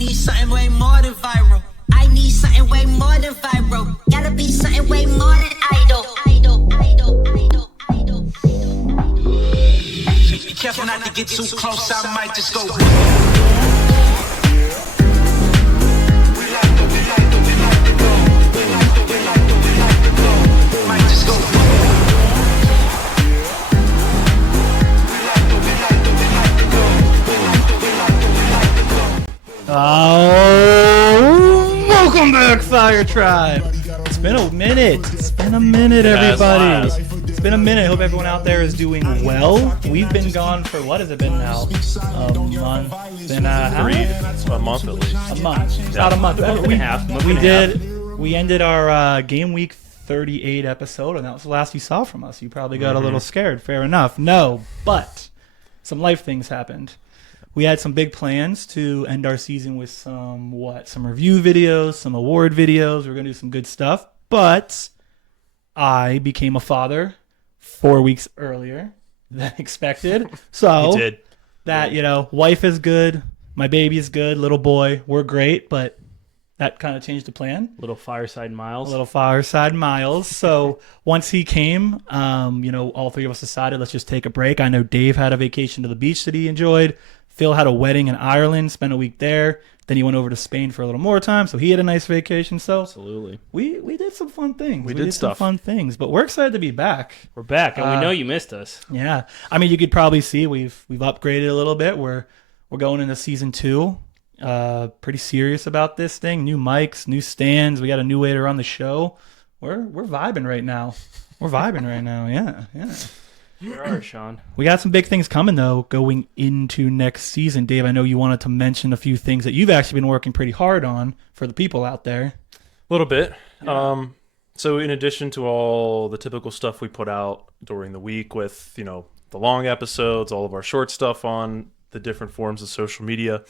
need something way more than viral. I need something way more than viral. Gotta be something way more than idol. Be careful not to get too close, I might just go. Might just go. Oh, welcome back, Fire Tribe. It's been a minute. Everybody. It's been a minute. I hope everyone out there is doing well. We've been gone for, what has it been now? A month and a half? A month at least. A month. About a month. We ended our game week 38 episode, and that was the last you saw from us. You probably got a little scared. Fair enough. No, but some life things happened. We had some big plans to end our season with some review videos, some award videos. We're going to do some good stuff. But I became a father 4 weeks earlier than expected. So you did. That, wife is good. My baby is good. Little boy, we're great. But that kind of changed the plan. Little fireside miles. So once he came, all three of us decided, let's just take a break. I know Dave had a vacation to the beach that he enjoyed. Phil had a wedding in Ireland, spent a week there. Then he went over to Spain for a little more time, so he had a nice vacation. So absolutely, we did some fun things. We did stuff. Some fun things, but we're excited to be back. We're back, and we know you missed us. Yeah, I mean, you could probably see we've upgraded a little bit. We're going into season 2. Pretty serious about this thing. New mics, new stands. We got a new way to run the show. We're vibing right now. Yeah. You are, Sean. We got some big things coming, though, going into next season. Dave, I know you wanted to mention a few things that you've actually been working pretty hard on for the people out there. A little bit. Yeah. So in addition to all the typical stuff we put out during the week with, the long episodes, all of our short stuff on the different forms of social media,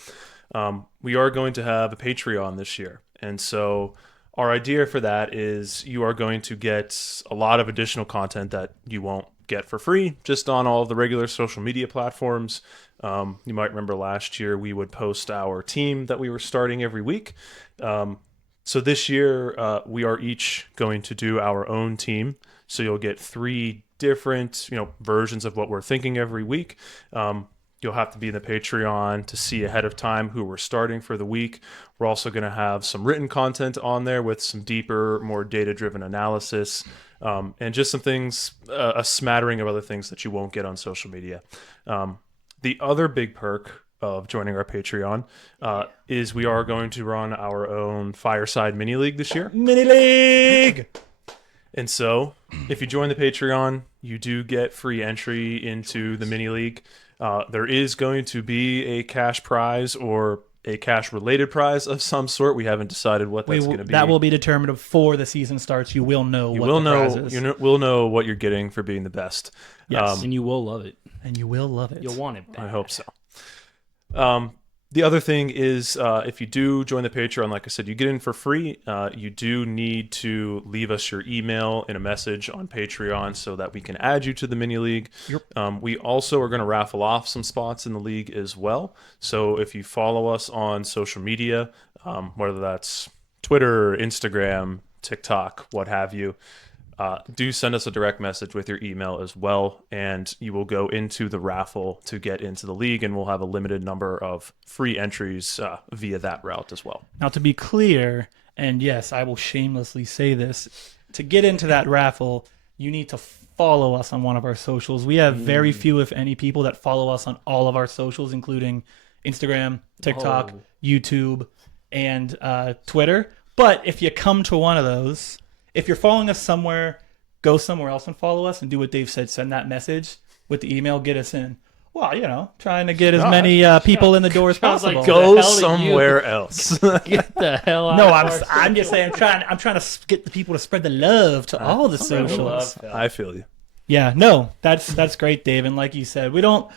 we are going to have a Patreon this year. And so our idea for that is you are going to get a lot of additional content that you won't get for free just on all of the regular social media platforms. You might remember last year we would post our team that we were starting every week. So this year we are each going to do our own team. So you'll get 3 different versions of what we're thinking every week. You'll have to be in the Patreon to see ahead of time who we're starting for the week. We're also going to have some written content on there with some deeper, more data-driven analysis, and just some things, a smattering of other things that you won't get on social media. The other big perk of joining our Patreon is we are going to run our own Fireside Mini League this year. Mini League! And so if you join the Patreon, you do get free entry into the Mini League. There is going to be a cash prize or a cash-related prize of some sort. We haven't decided what that's going to be. That will be determined before the season starts. You will know what the prize is. You will know what you're getting for being the best. Yes, and you will love it. And you will love it. You'll want it bad. I hope so. The other thing is if you do join the Patreon, like I said, you get in for free. You do need to leave us your email in a message on Patreon so that we can add you to the mini league. Yep. We also are going to raffle off some spots in the league as well. So if you follow us on social media, whether that's Twitter, Instagram, TikTok, what have you, do send us a direct message with your email as well, and you will go into the raffle to get into the league, and we'll have a limited number of free entries via that route as well. Now, to be clear, and yes, I will shamelessly say this, to get into that raffle, you need to follow us on one of our socials. We have very few, if any, people that follow us on all of our socials, including Instagram, TikTok, YouTube, and Twitter. But if you come to one of those, if you're following us somewhere, go somewhere else and follow us and do what Dave said. Send that message with the email, get us in. Well, trying to get as many people in the door as possible. Like, go somewhere else. Get the hell out. No, of I'm just saying. I'm trying to get the people to spread the love to all the socials. I feel you. Yeah, no, that's great, Dave. And like you said, we don't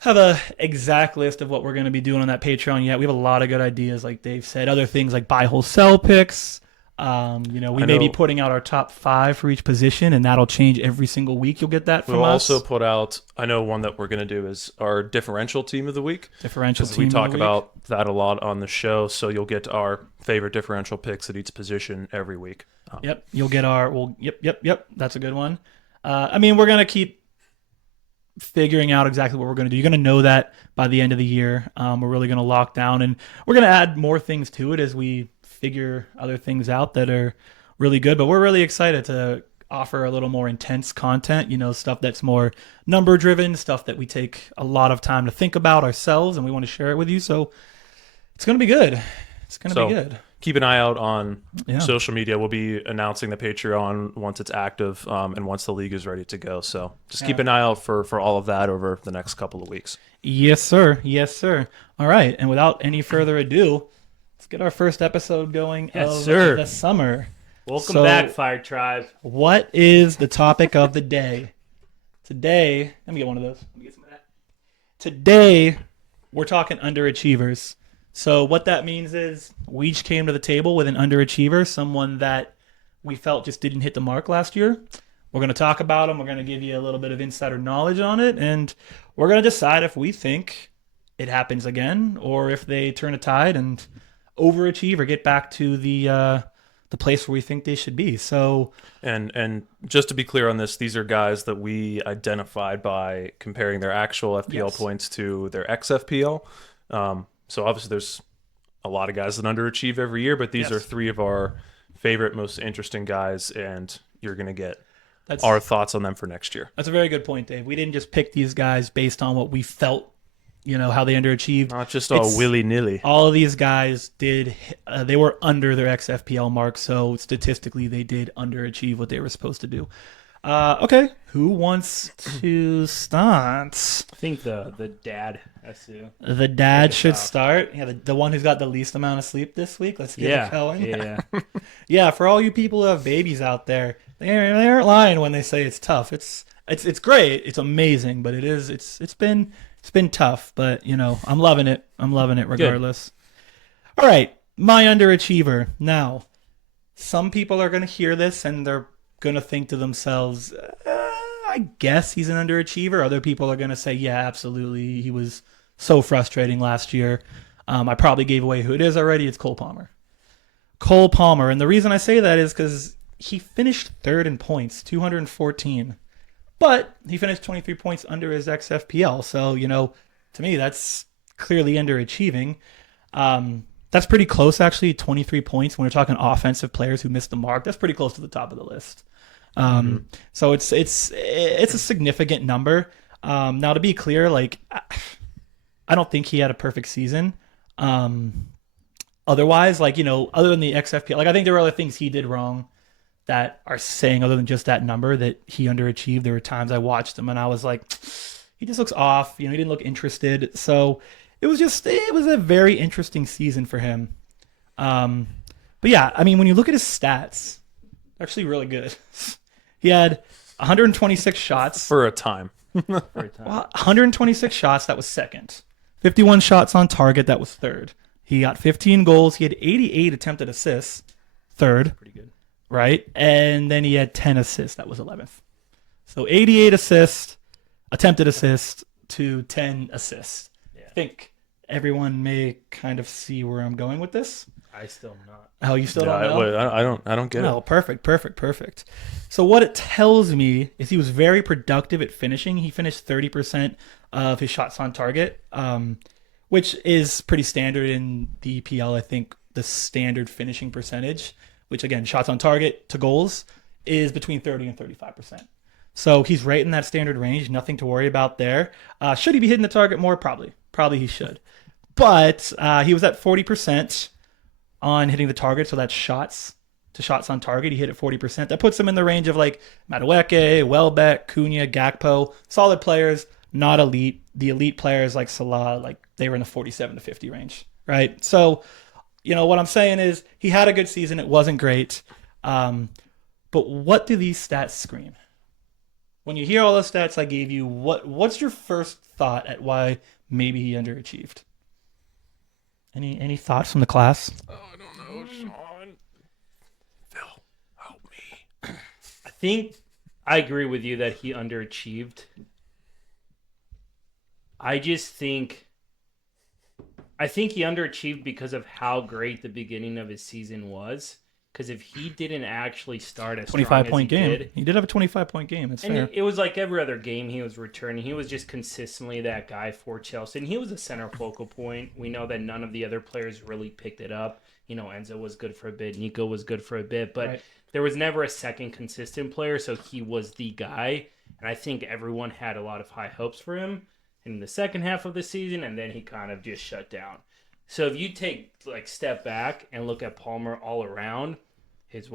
have a exact list of what we're going to be doing on that Patreon yet. We have a lot of good ideas, like Dave said. Other things like buy, whole, sell picks. We may be putting out our top 5 for each position, and that'll change every single week. You'll get that from us. We'll also put out, I know one that we're going to do is our differential team of the week. Differential team we of talk the week. about that a lot on the show, so you'll get our favorite differential picks at each position every week. Yep, you'll get our, yep, that's a good one. We're going to keep figuring out exactly what we're going to do. You're going to know that by the end of the year. We're really going to lock down, and we're going to add more things to it as we figure other things out that are really good. But we're really excited to offer a little more intense content, stuff that's more number driven, stuff that we take a lot of time to think about ourselves, and we want to share it with you. So it's going to be good. It's going to be good. Keep an eye out on social media. We'll be announcing the Patreon once it's active, and once the league is ready to go. So just keep an eye out for all of that over the next couple of weeks. Yes, sir. Yes, sir. All right. And without any further ado, let's get our first episode going of the summer. Welcome back, Fire Tribe. What is the topic of the day? Today, let me get one of those. Let me get some of that. Today, we're talking underachievers. So what that means is we each came to the table with an underachiever, someone that we felt just didn't hit the mark last year. We're going to talk about them. We're going to give you a little bit of insider knowledge on it, and we're going to decide if we think it happens again or if they turn a tide and overachieve or get back to the place where we think they should be. So, and just to be clear on this, these are guys that we identified by comparing their actual FPL points to their XFPL. So obviously there's a lot of guys that underachieve every year, but these are 3 of our favorite, most interesting guys, and you're going to get our thoughts on them for next year. That's a very good point, Dave. We didn't just pick these guys based on what we felt, how they underachieved. Not just all willy-nilly. All of these guys they were under their XFPL mark, so statistically they did underachieve what they were supposed to do. Okay, who wants to start? I think the dad has to. The dad should start. Yeah, the one who's got the least amount of sleep this week. Let's get it going. Yeah. Yeah, for all you people who have babies out there, they aren't lying when they say it's tough. It's great. It's amazing, but it's been tough. But I'm loving it. I'm loving it regardless. Good. All right, my underachiever. Now, some people are going to hear this and they're going to think to themselves, I guess he's an underachiever. Other people are going to say, yeah, absolutely. He was so frustrating last year. I probably gave away who it is already. It's Cole Palmer. Cole Palmer. And the reason I say that is because he finished 3rd in points, 214. But he finished 23 points under his XFPL. So, to me, that's clearly underachieving. That's pretty close, actually, 23 points. When we're talking offensive players who missed the mark, that's pretty close to the top of the list. So it's a significant number. Now, to be clear, I don't think he had a perfect season. Otherwise, other than the XFPL, I think there were other things he did wrong that are saying, other than just that number, that he underachieved. There were times I watched him and I was like, he just looks off. He didn't look interested. So it was a very interesting season for him. But yeah, when you look at his stats, they're actually really good. He had 126 shots. For a time. 126 shots, that was 2nd. 51 shots on target, that was 3rd. He got 15 goals. He had 88 attempted assists, 3rd. Pretty good. Right? And then he had 10 assists, that was 11th. So 88 assists, attempted assists to 10 assists. Yeah. I think everyone may kind of see where I'm going with this. I still am not. Oh, you still don't know? I don't get it. No, perfect. So what it tells me is he was very productive at finishing. He finished 30% of his shots on target, which is pretty standard in the EPL. I think the standard finishing percentage, which again, shots on target to goals, is between 30 and 35%. So he's right in that standard range. Nothing to worry about there. Should he be hitting the target more? Probably he should. But he was at 40% on hitting the target, so that's shots on target. He hit at 40%. That puts him in the range of Madueke, Welbeck, Cunha, Gakpo. Solid players, not elite. The elite players like Salah, they were in the 47 to 50 range, right? So, what I'm saying is he had a good season. It wasn't great. But what do these stats scream? When you hear all those stats I gave you, what's your first thought at why maybe he underachieved? Any thoughts from the class? Oh, I don't know, Sean. think I agree with you that he underachieved. I think he underachieved because of how great the beginning of his season was. Because if he didn't actually start as 25-point game. did, He did have a 25-point game. That's fair. it was like every other game he was returning. He was just consistently that guy for Chelsea. And he was a center focal point. We know that none of the other players really picked it up. Enzo was good for a bit. Nico was good for a bit. But there was never a second consistent player, so he was the guy. And I think everyone had a lot of high hopes for him in the second half of the season, and then he kind of just shut down. So if you step back and look at Palmer all around, he's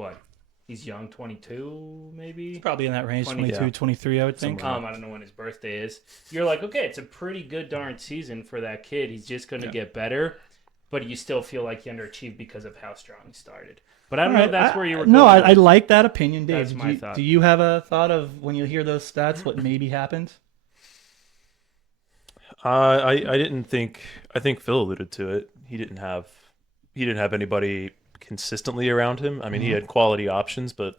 young, 22 maybe? He's probably in that range, 22, 22, 23, I would think. I don't know when his birthday is. You're like, okay, it's a pretty good darn season for that kid. He's just going to get better, but you still feel like he underachieved because of how strong he started. But I don't know if that's where you were going. No, I like that opinion, Dave. That's my thought. Do you have a thought of when you hear those stats, what maybe happened? I didn't think. I think Phil alluded to it. He didn't have anybody consistently around him. I mean, he had quality options, but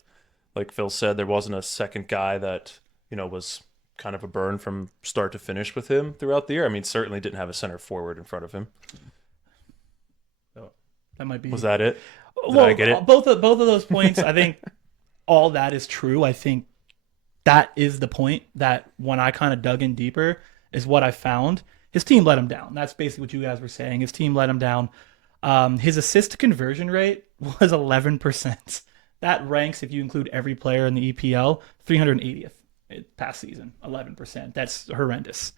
like Phil said, there wasn't a second guy that was kind of a burn from start to finish with him throughout the year. I mean, certainly didn't have a center forward in front of him. That might be. Was that it? Did Well, I get it? both of those points, I think all that is true. I think that is the point that when I kind of dug in deeper is what I found. His team let him down. That's basically what you guys were saying. His team let him down. His assist to conversion rate was 11%. That ranks, if you include every player in the EPL, 380th past season. 11%. That's horrendous.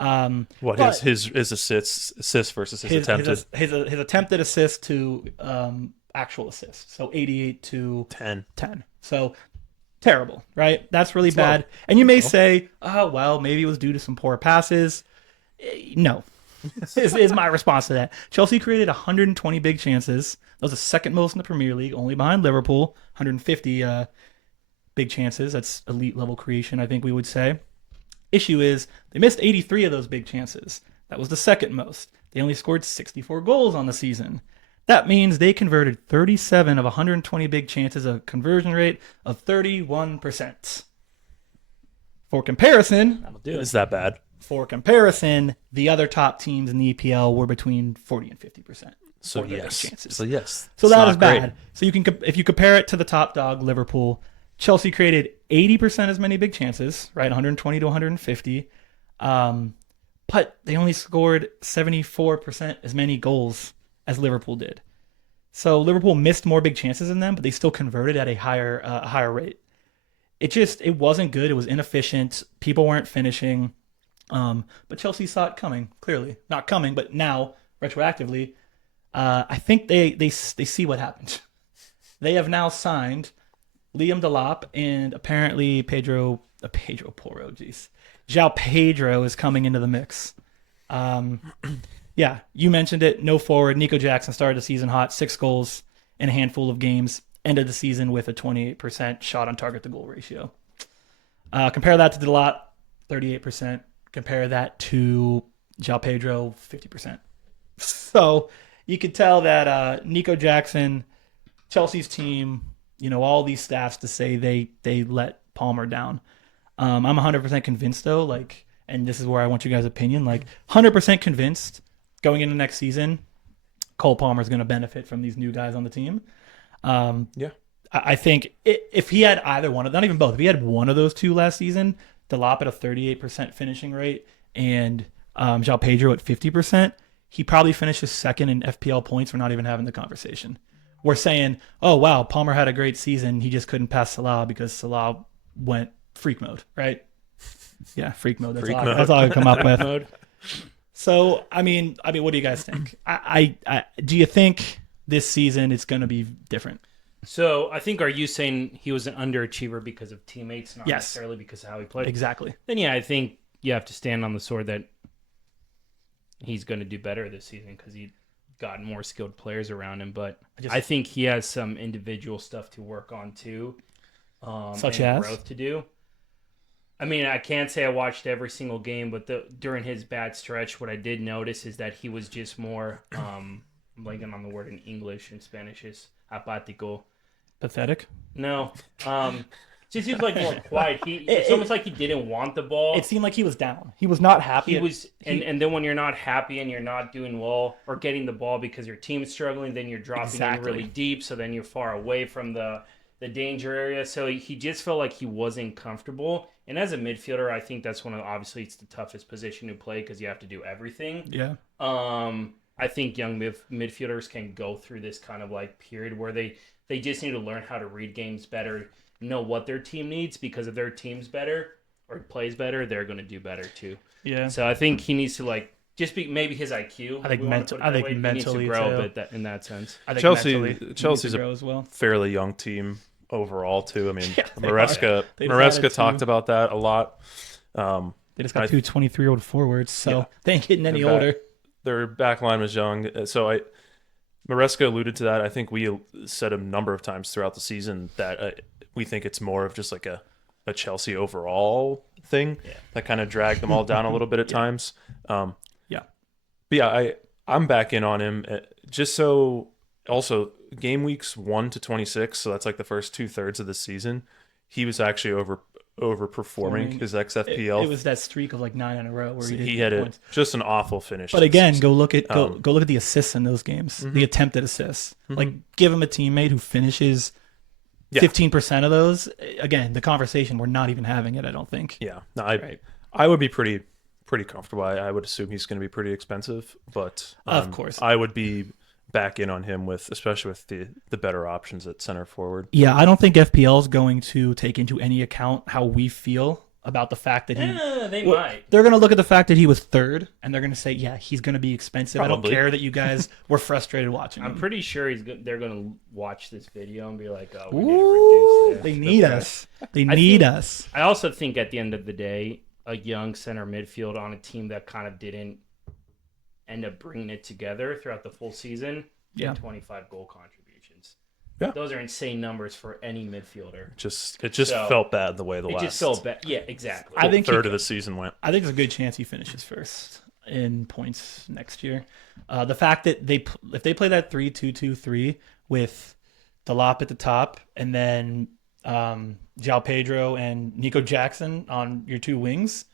His assists versus his attempted? His attempted assist to actual assists. So 88 to 10. So terrible, right? That's really bad. Low. And you may say, oh, well, maybe it was due to some poor passes. No. is my response to that. Chelsea created 120 big chances. That was the second most in the Premier League, only behind Liverpool. 150 big chances. That's elite level creation, I think we would say. Issue is they missed 83 of those big chances. That was the second most. They only scored 64 goals on the season. That means they converted 37 of 120 big chances, a conversion rate of 31%. For comparison, that'll do it. Is that bad? For comparison, the other top teams in the EPL were between 40 and 50%. So yes. Chances. So that is bad. Great. So you can, if you compare it to the top dog, Liverpool, Chelsea created 80% as many big chances, right? 120 to 150. But they only scored 74% as many goals as Liverpool did. So Liverpool missed more big chances than them, but they still converted at a higher rate. It wasn't good. It was inefficient. People weren't finishing. But Chelsea saw it coming, clearly. Not coming, but now, retroactively, I think they see what happened. They have now signed Liam Delap and apparently Pedro Porro, geez. João Pedro is coming into the mix. Yeah, you mentioned it. No forward. Nico Jackson started the season hot, 6 goals in a handful of games. Ended the season with a 28% shot on target to goal ratio. Compare that to Delap, 38%. Compare that to João Pedro, 50%. So you could tell that Nico Jackson, Chelsea's team, all these stats to say they let Palmer down. I'm 100% convinced though, and this is where I want you guys' opinion, 100% convinced going into next season, Cole Palmer is going to benefit from these new guys on the team. Yeah. I think if he had either one of, not even both, if he had one of those two last season, Delap at a 38% finishing rate and João Pedro at 50%, he probably finishes second in FPL points. We're not even having the conversation. We're saying, oh, wow, Palmer had a great season. He just couldn't pass Salah because Salah went freak mode, right? Yeah, freak mode. That's all I could come up with. So, I mean, what do you guys think? Do you think this season it's going to be different? So, I think, are you saying he was an underachiever because of teammates, not necessarily because of how he played? Exactly. Then, yeah, I think you have to stand on the sword that he's going to do better this season because he got more skilled players around him. But I think he has some individual stuff to work on, too. Such as? Growth to do. I mean, I can't say I watched every single game, but during his bad stretch, what I did notice is that he was just more, I'm blanking on the word in English and Spanish is apático. Pathetic? No. just seems like more quiet. It's almost like he didn't want the ball. It seemed like he was down. He was not happy. He was, and then when you're not happy and you're not doing well or getting the ball because your team's struggling, then you're dropping in really deep. So then you're far away from the danger area. So he just felt like he wasn't comfortable. And as a midfielder, I think that's obviously it's the toughest position to play because you have to do everything. Yeah. I think young midfielders can go through this kind of like period where they just need to learn how to read games better, know what their team needs, because if their team's better or plays better, they're going to do better too. Yeah. So I think he needs to like just be maybe his IQ. I think mentally he needs to grow a bit in that sense. I think Chelsea's a well. Fairly young team overall too. I mean, Maresca talked about that a lot. They just got 2 23-year-old forwards, so they ain't getting any older. Their back line was young, so Maresca alluded to that. I think we said a number of times throughout the season that we think it's more of just like a Chelsea overall thing that kind of dragged them all down a little bit at times. But I'm back in on him just so. Also, game weeks 1 to 26, so that's like the first 2/3 of the season. He was actually overperforming his XFPL. It was that streak of like 9 in a row where he had just an awful finish. But again, go look at the assists in those games, the attempted assists. Like, give him a teammate who finishes 15% of those. Again, the conversation we're not even having it. I don't think. Yeah, no, I would be pretty comfortable. I would assume he's going to be pretty expensive, but of course, I would be back in on him especially with the better options at center forward. Yeah, I don't think FPL is going to take into any account how we feel about the fact that might. They're going to look at the fact that he was third, and they're going to say, yeah, he's going to be expensive. Probably. I don't care that you guys were frustrated watching him. I'm pretty sure they're going to watch this video and be like, oh, we need to reduce this. They need us. They need us. I also think at the end of the day, a young center midfield on a team that kind of didn't end up bringing it together throughout the full season. 25 goal contributions. Yeah, those are insane numbers for any midfielder. It just felt bad the way it just felt bad. Yeah, exactly. I think third of the season went. I think there's a good chance he finishes first in points next year. The fact that if they play that 3-2-2-3 with Delap at the top and then João Pedro and Nico Jackson on your two wings,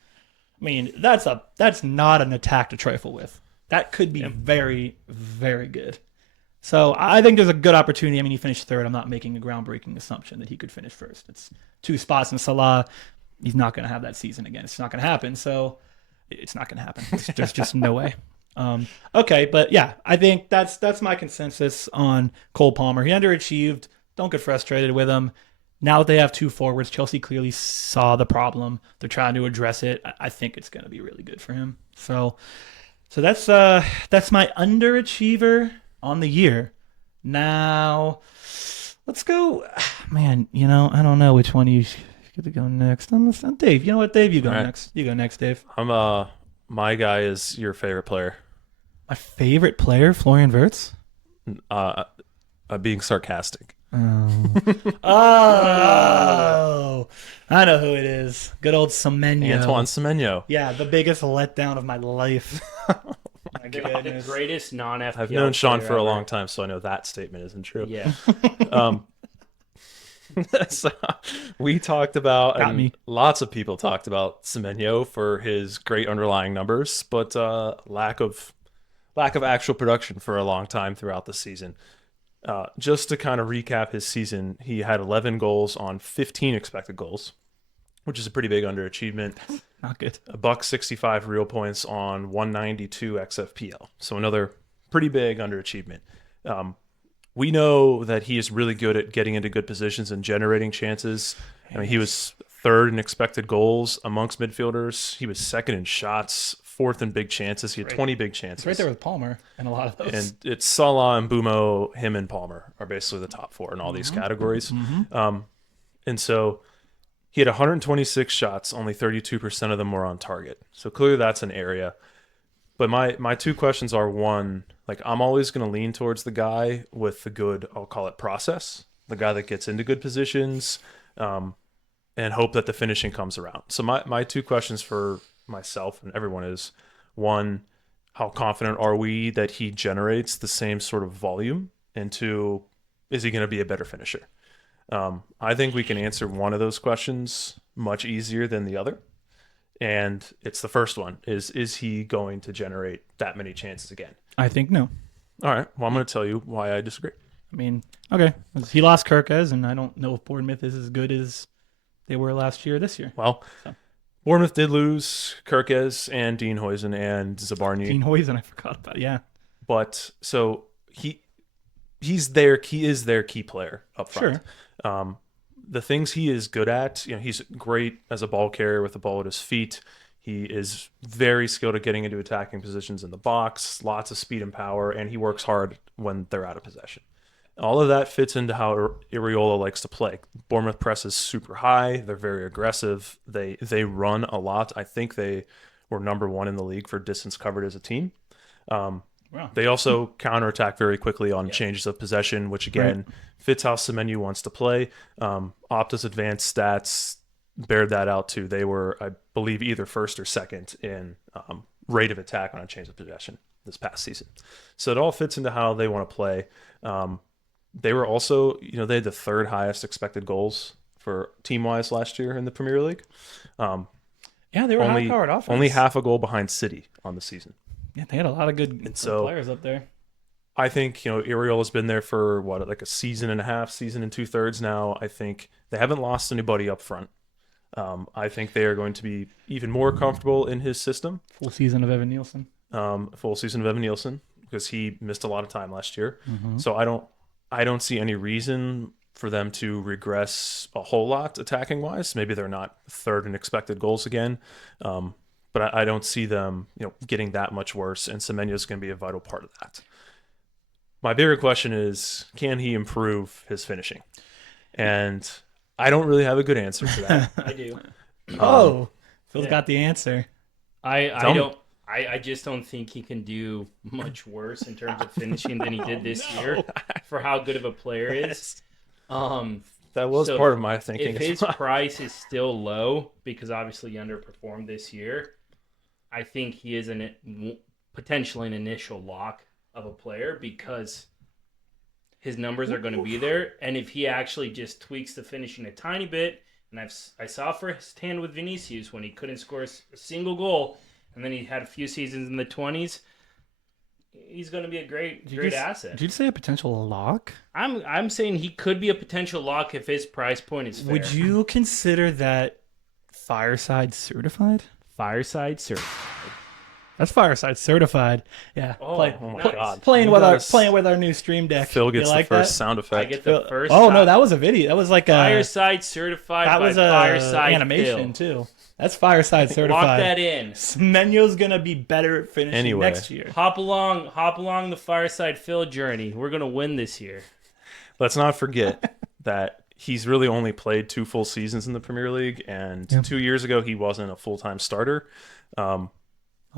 I mean, that's not an attack to trifle with. That could be very, very good. So I think there's a good opportunity. I mean, he finished third. I'm not making a groundbreaking assumption that he could finish first. It's 2 spots in Salah. He's not going to have that season again. It's not going to happen. So it's not going to happen. There's just no way. Okay, but yeah, I think that's my consensus on Cole Palmer. He underachieved. Don't get frustrated with him. Now that they have 2 forwards, Chelsea clearly saw the problem. They're trying to address it. I think it's going to be really good for him. So that's my underachiever on the year. Now let's go. Man, I don't know which one you get to go next. I'm Dave. You know what, Dave? You go next. You go next, Dave. My guy is your favorite player. My favorite player, Florian Wirtz. Being sarcastic. Oh, I know who it is. Good old Semenyo. Antoine Semenyo. Yeah, the biggest letdown of my life. My goodness. The greatest non-FPL I've known Sean for a long time, so I know that statement isn't true. Yeah. So we talked about, lots of people talked about Semenyo for his great underlying numbers, but lack of actual production for a long time throughout the season. Just to kind of recap his season, he had 11 goals on 15 expected goals, which is a pretty big underachievement. Not good. $165 real points on 192 XFPL. So another pretty big underachievement. We know that he is really good at getting into good positions and generating chances. I mean, he was third in expected goals amongst midfielders. He was second in shots, fourth in big chances. He had 20 big chances. It's right there with Palmer and a lot of those. And it's Salah and Bumo, him and Palmer are basically the top 4 in all these categories. And so he had 126 shots, only 32% of them were on target. So clearly that's an area. But my 2 questions are, one, like, I'm always going to lean towards the guy with the good, I'll call it process, the guy that gets into good positions, and hope that the finishing comes around. So my 2 questions for myself and everyone is, one, how confident are we that he generates the same sort of volume? And 2, is he going to be a better finisher? I think we can answer one of those questions much easier than the other. And it's the first one is he going to generate that many chances again? I think no. All right. Well, I'm going to tell you why I disagree. I mean, okay. He lost Kirkez, and I don't know if Bournemouth is as good as they were last year or this year. Well, Bournemouth did lose Kirkez and Dean Huijsen and Zabarny. Dean Huijsen, I forgot about it. Yeah. But so he is their key player up front. Sure. The things he is good at, he's great as a ball carrier with the ball at his feet. He is very skilled at getting into attacking positions in the box, lots of speed and power, and he works hard when they're out of possession. All of that fits into how Iraola likes to play. Bournemouth presses super high. They're very aggressive. They run a lot. I think they were number 1 in the league for distance covered as a team. Wow. They also counterattack very quickly on changes of possession, which again fits how Semenyo wants to play. Opta's advanced stats bared that out too. They were, I believe, either first or second in rate of attack on a change of possession this past season. So it all fits into how they want to play. They were also, they had the 3rd highest expected goals for team-wise last year in the Premier League. Yeah, they were high-powered offense. Only half a goal behind City on the season. Yeah, they had a lot of good players up there. I think, Iriola's been there for, like a season and a half, season and 2/3 now. I think they haven't lost anybody up front. I think they are going to be even more comfortable in his system. Full season of Evan Nielsen. Because he missed a lot of time last year. Mm-hmm. So I don't see any reason for them to regress a whole lot attacking wise. Maybe they're not 3rd in expected goals again. But I don't see them, getting that much worse, and Semenyo is going to be a vital part of that. My bigger question is, can he improve his finishing? And I don't really have a good answer for that. I do. Phil's got the answer. I just don't think he can do much worse in terms of finishing than he did this year for how good of a player he is. That was part of my thinking. If his price is still low, because obviously he underperformed this year, I think he is potentially an initial lock of a player because his numbers are going to be there. And if he actually just tweaks the finishing a tiny bit, and I saw firsthand with Vinicius when he couldn't score a single goal, and then he had a few seasons in the 20s, he's going to be a great asset. Did you say a potential lock? I'm saying he could be a potential lock if his price point is fair. Would you consider that Fireside certified? Fireside certified. That's Fireside certified. Yeah. Oh my God. Playing with our new stream deck. Phil gets the first that? sound effect. I get the first. Oh no, that was a video. That was like a Fireside certified. That was a Fireside animation too. That's Fireside certified. Lock that in. Semenyo's gonna be better at finishing next year. Hop along the Fireside Phil journey. We're gonna win this year. Let's not forget that he's really only played 2 full seasons in the Premier League, and 2 years ago he wasn't a full-time starter.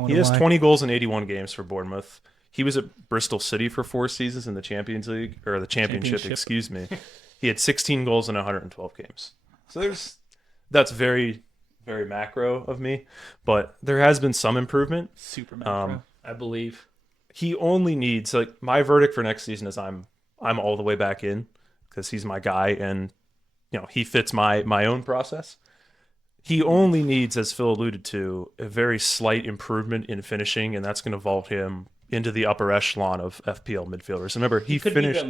He has 20 goals in 81 games for Bournemouth. He was at Bristol City for 4 seasons in the Champions League, or the Championship, excuse me. He had 16 goals in 112 games. So that's very, very macro of me, but there has been some improvement. Super macro. I believe. He only needs, my verdict for next season is I'm all the way back in because he's my guy and he fits my own process. He only needs, as Phil alluded to, a very slight improvement in finishing, and that's going to vault him into the upper echelon of FPL midfielders. Remember, he finished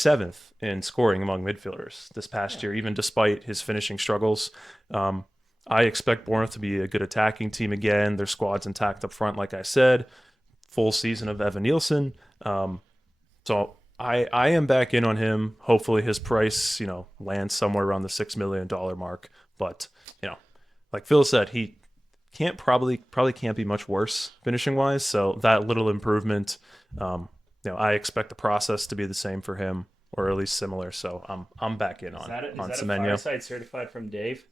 7th in scoring among midfielders this past year, even despite his finishing struggles. I expect Bournemouth to be a good attacking team again. Their squad's intact up front, like I said. Full season of Evan Nielsen. So I am back in on him. Hopefully his price, lands somewhere around the $6 million mark. But, like Phil said, he probably can't be much worse finishing wise. So that little improvement, I expect the process to be the same for him, or at least similar. So I'm back in on Semenyo. Is that a Fireside certified from Dave?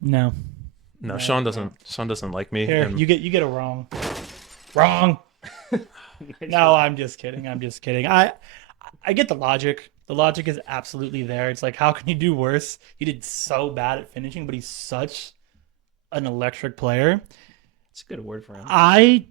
No, Sean doesn't like me. Here, you get it wrong. Wrong. No, I'm just kidding. I get the logic. The logic is absolutely there. It's like, how can you do worse? He did so bad at finishing, but he's such an electric player. It's a good word for him. I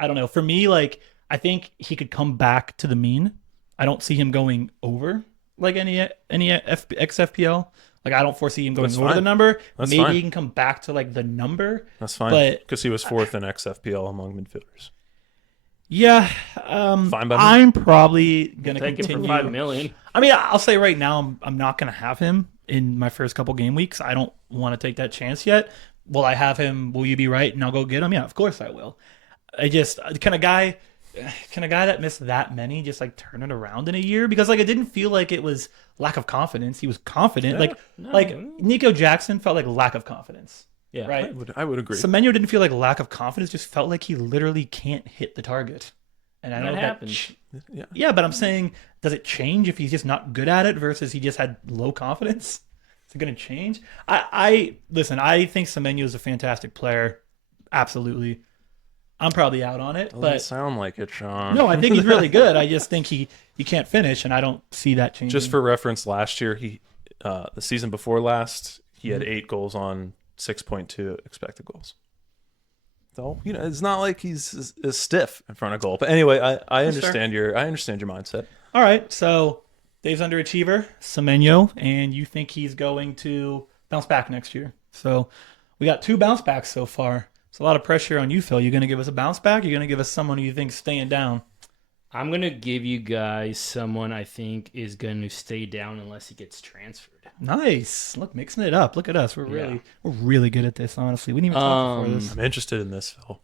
don't know. For me, I think he could come back to the mean. I don't see him going over like any XFPL. Like I don't foresee him going That's over the fine. number. That's Maybe fine. he can come back to like the number. That's fine. But Because he was 4th in XFPL among midfielders. yeah, Fine by me. I'm probably gonna Take him continue. for $5 million. I mean, I'll say right now, I'm not gonna have him in my first couple game weeks. I don't want to take that chance yet. Will I have him? Will you be right? And I'll go get him. Yeah, of course I will. I just can a guy that missed that many just like turn it around in a year? Because like it didn't feel like it was lack of confidence. He was confident. Like Nico Jackson felt like lack of confidence. Yeah. Right. I would agree. Semenyo didn't feel like lack of confidence. Just felt like he literally can't hit the target. And I know That that happens. yeah, but I'm saying, does it change if he's just not good at it versus he just had low confidence? Is it going to change? I listen. I think Semenyo is a fantastic player. Absolutely. I'm probably out on it, Doesn't but sound like it, Sean. no, I think he's really good. I just think he can't finish, and I don't see that changing. Just for reference, last year the season before last, he had 8 goals on 6.2 expected goals. So it's not like he's stiff in front of goal. But anyway, I understand your mindset. All right, so Dave's underachiever, Semenyo, and you think he's going to bounce back next year. So we got 2 bounce backs so far. It's a lot of pressure on you, Phil. You're going to give us a bounce back? You're going to give us someone who you think's staying down? I'm going to give you guys someone I think is going to stay down unless he gets transferred. Nice. Look, mixing it up. Look at us. We're really good at this, honestly. We didn't even talk before this. I'm interested in this, Phil.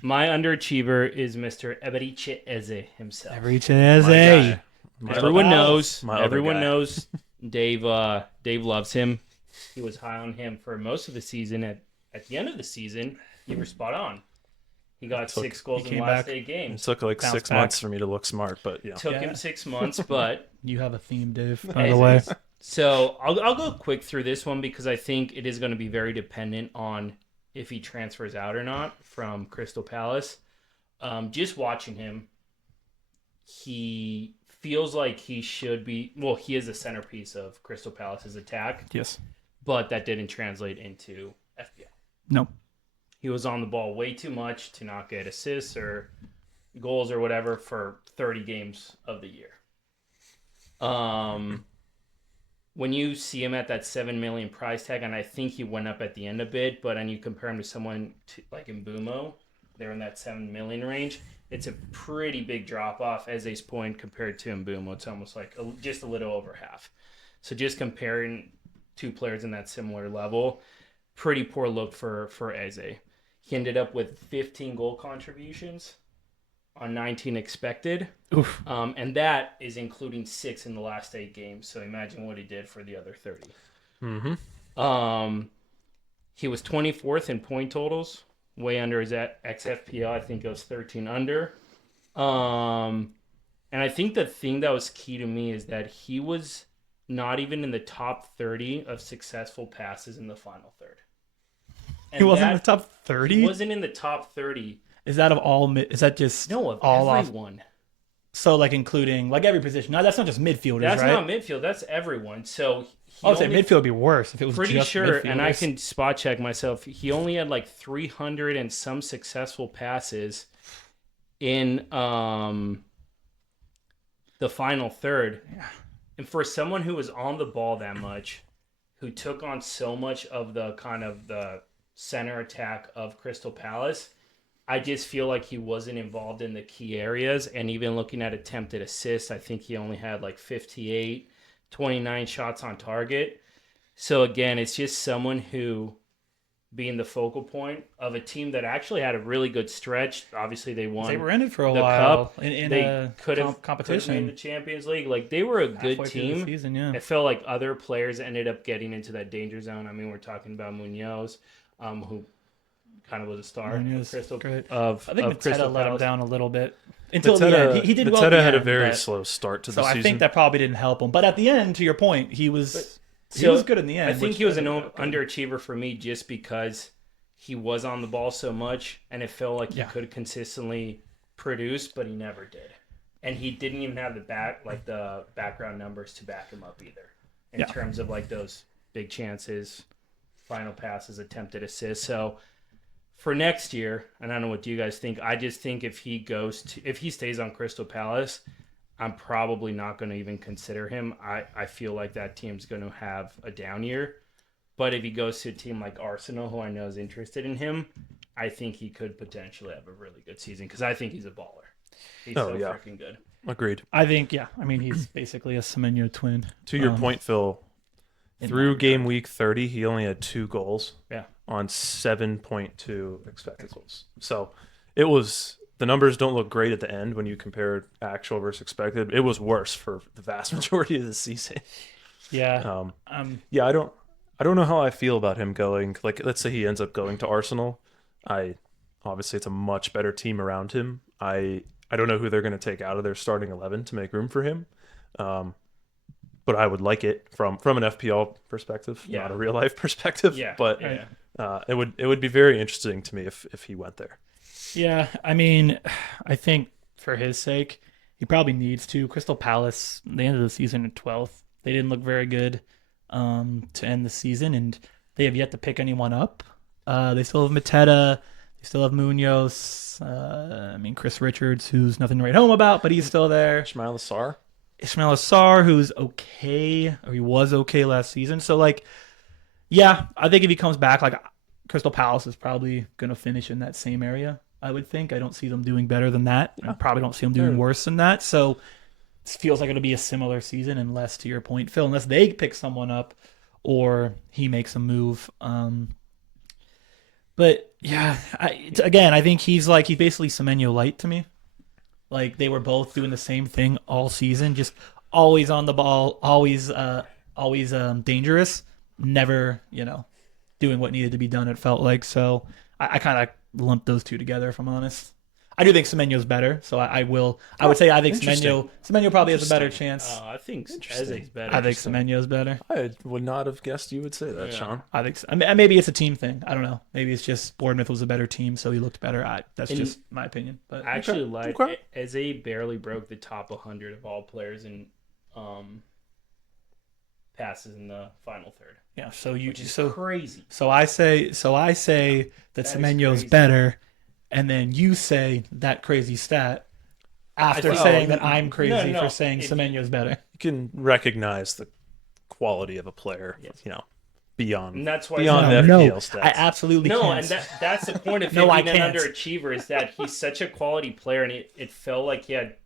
My underachiever is Mr. Eberiche Eze himself. Everyone Everyone knows. My other Everyone guy. knows. Dave loves him. He was high on him for most of the season. At the end of the season, you were spot on. He got 6 goals in the last 8 It games. took like Bounce 6 back. months for me to look smart, but yeah. Took him 6 months, but You have a theme, Dave, by the way. so I'll go quick through this one because I think it is going to be very dependent on if he transfers out or not from Crystal Palace. Just watching him, he feels like he should be. Well, he is the centerpiece of Crystal Palace's attack, Yes. but that didn't translate into FPL. No. He was on the ball way too much to not get assists or goals or whatever for 30 games of the year. When you see him at that $7 million price tag, and I think he went up at the end a bit, but then you compare him to someone like Mbumo, they're in that $7 million range. It's a pretty big drop off as Ace point compared to Mbumo. It's almost like just a little over half. So just comparing 2 players in that similar level, pretty poor look for Eze. He ended up with 15 goal contributions on 19 expected. Oof. And that is including 6 in the last 8 games. So imagine what he did for the other 30. Mm-hmm. He was 24th in point totals, way under his XFPL. I think it was 13 under. And I think the thing that was key to me is that he was not even in the top 30 of successful passes in the final third. And He wasn't in the top 30? He wasn't in the top 30. Is that of all? Is that just No, of all everyone. off? So like including like every position. No, that's not just midfielders, That's right? not midfield. That's everyone. So I would say midfield would be worse if it was pretty just sure, midfielders. and I can spot check myself. He only had like 300 and some successful passes in the final third. Yeah. And for someone who was on the ball that much, who took on so much of the kind of the center attack of Crystal Palace, I just feel like he wasn't involved in the key areas. And even looking at attempted assists, I think he only had like 58, 29 shots on target. So again, it's just someone who, being the focal point of a team that actually had a really good stretch. Obviously, they won. They were in it for a the while cup. in They a could have competition. made the Champions League. Like they were a good Halfway through the team. season, yeah. It felt like other players ended up getting into that danger zone. I mean, we're talking about Munoz, who kind of was a star Munoz, of Crystal. great. Of I think of Crystal Mateta let him Palace. down a little bit until the end. He did well. At Mateta the had a end, very but- slow start to So the I season. think that probably didn't help him. But at the end, to your point, he was good in the end. I think which- he was an underachiever for me just because he was on the ball so much, and it felt like he could consistently produce, but he never did. And he didn't even have the background numbers to back him up either, in terms of like those big chances, final passes, attempted assists. So for next year, and I don't know what you guys think, I just think if he stays on Crystal Palace, I'm probably not going to even consider him. I feel like that team's going to have a down year. But if he goes to a team like Arsenal, who I know is interested in him, I think he could potentially have a really good season because I think he's a baller. He's freaking good. Agreed. I think, yeah. I mean, he's basically a Semenyo twin. To your point, Phil, through game week 30, he only had 2 goals on 7.2 expected goals. So the numbers don't look great at the end when you compare actual versus expected. It was worse for the vast majority of the season. Yeah. I don't know how I feel about him going. Like, let's say he ends up going to Arsenal. Obviously it's a much better team around him. I don't know who they're going to take out of their starting 11 to make room for him. But I would like it from an FPL perspective, not a real life perspective. Yeah. But it would be very interesting to me if he went there. Yeah, I mean, I think for his sake, he probably needs to. Crystal Palace, they ended the season at 12th. They didn't look very good to end the season, and they have yet to pick anyone up. They still have Mateta. They still have Munoz. I mean, Chris Richards, who's nothing to write home about, but he's still there. Ismail Assar, who's okay, or he was okay last season. So, like, yeah, I think if he comes back, like, Crystal Palace is probably going to finish in that same area, I would think. I don't see them doing better than that. I probably don't see them doing worse than that. So, this feels like it'll be a similar season, unless, to your point, Phil, unless they pick someone up or he makes a move. But, yeah, I think he's basically Semenyo Light to me. Like, they were both doing the same thing all season, just always on the ball, always dangerous, never, doing what needed to be done, it felt like. So I kind of lumped those two together, if I'm honest. I do think Semenyo's better, so I would say I think Semenyo probably has a better chance. I think Eze's better. I think Semenyo's better. I would not have guessed you would say that, Sean. I think so. I mean, maybe it's a team thing. I don't know. Maybe it's just Bournemouth was a better team, so he looked better. That's just my opinion. But I actually Eze barely broke the top 100 of all players in passes in the final third. Yeah, so crazy. So I say that Semenyo's better, and then you say that crazy stat after saying that I'm crazy for saying Semenyo's better. You can recognize the quality of a player, beyond and that's why beyond the FPL stats. I absolutely can't. And that's the point of him being an underachiever is that he's such a quality player, and it felt like he had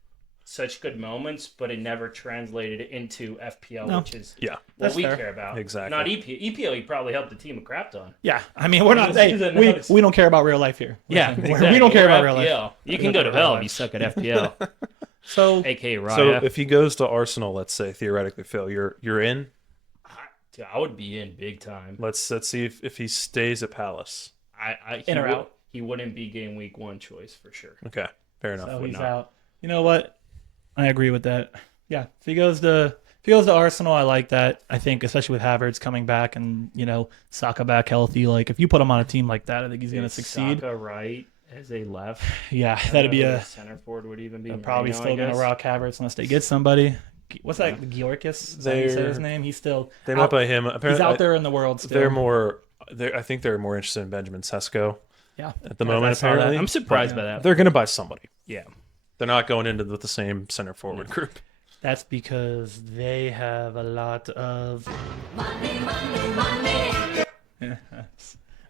such good moments, but it never translated into FPL, which is what we care about. Exactly. Not EPL. EPL, he probably helped the team a crap ton. Yeah, I mean, we're not we don't care about real life here. Yeah, exactly. We don't care about real life. You can go to hell if you suck at FPL. So, AKA Raya. So if he goes to Arsenal, let's say theoretically, Phil, you're in. I would be in big time. Let's see if he stays at Palace. In or out? He wouldn't be game week 1 choice for sure. Okay, fair enough. So he's out. You know what? I agree with that. Yeah, if he goes to Arsenal, I like that. I think especially with Havertz coming back and Saka back healthy, like if you put him on a team like that, I think he's going to succeed. Saka right as a left. Yeah, that'd be a center forward would even be probably still going to rock Havertz unless they get somebody. What's that? Georgis? Is that how you say his name? He's still. They might buy him. Apparently, he's out there in the world still. They're more. I think they're more interested in Benjamin Sesko. Yeah. At the moment, apparently, I'm surprised by that. They're going to buy somebody. Yeah. They're not going into with the same center forward group. That's because they have a lot of money.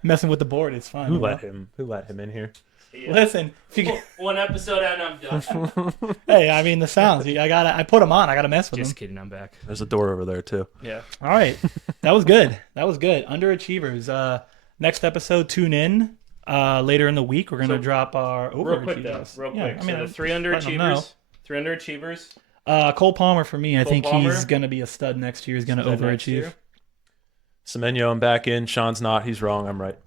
Messing with the board. It's fun. Who let him in here? Yeah. Listen, if you one episode and I'm done. Hey, I mean the sounds. I put them on. I gotta mess with Just them. kidding, I'm back. There's a door over there too. Yeah. All right, that was good. Underachievers. Next episode, tune in. Later in the week, we're gonna drop our real quick. I mean, the 3 underachievers. 3 underachievers. Cole Palmer for me. I think he's gonna be a stud next year. He's gonna overachieve. Semenyo, I'm back in. Sean's not. He's wrong. I'm right.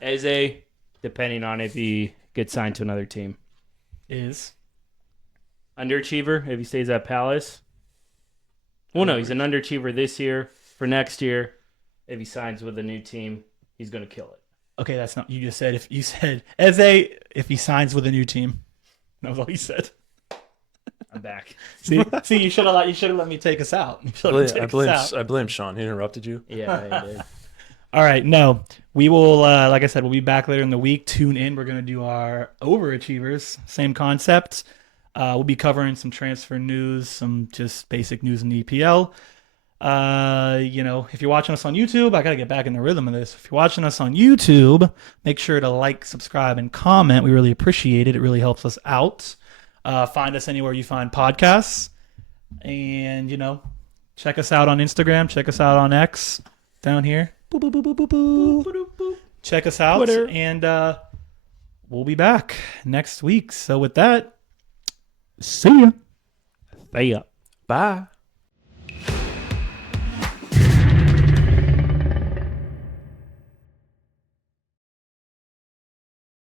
Eze, depending on if he gets signed to another team, is underachiever if he stays at Palace. Well, no, he's an underachiever this year. For next year, if he signs with a new team, he's gonna kill it. Okay, that's not. You just said if you said Eze if he signs with a new team. That was all you said. I'm back. See, you should have let me take us out. I blame Sean. He interrupted you. Yeah, I did. All right, no, we will. Like I said, we'll be back later in the week. Tune in. We're gonna do our overachievers. Same concept. We'll be covering some transfer news, some just basic news in the EPL. If you're watching us on YouTube, I got to get back in the rhythm of this. If you're watching us on YouTube, make sure to like, subscribe, and comment. We really appreciate it. It really helps us out. Find us anywhere you find podcasts. And, check us out on Instagram. Check us out on X down here. Boop, boop, boop, boop, boop, boop. Check us out. Twitter. And we'll be back next week. So with that, see ya. Stay up. Bye.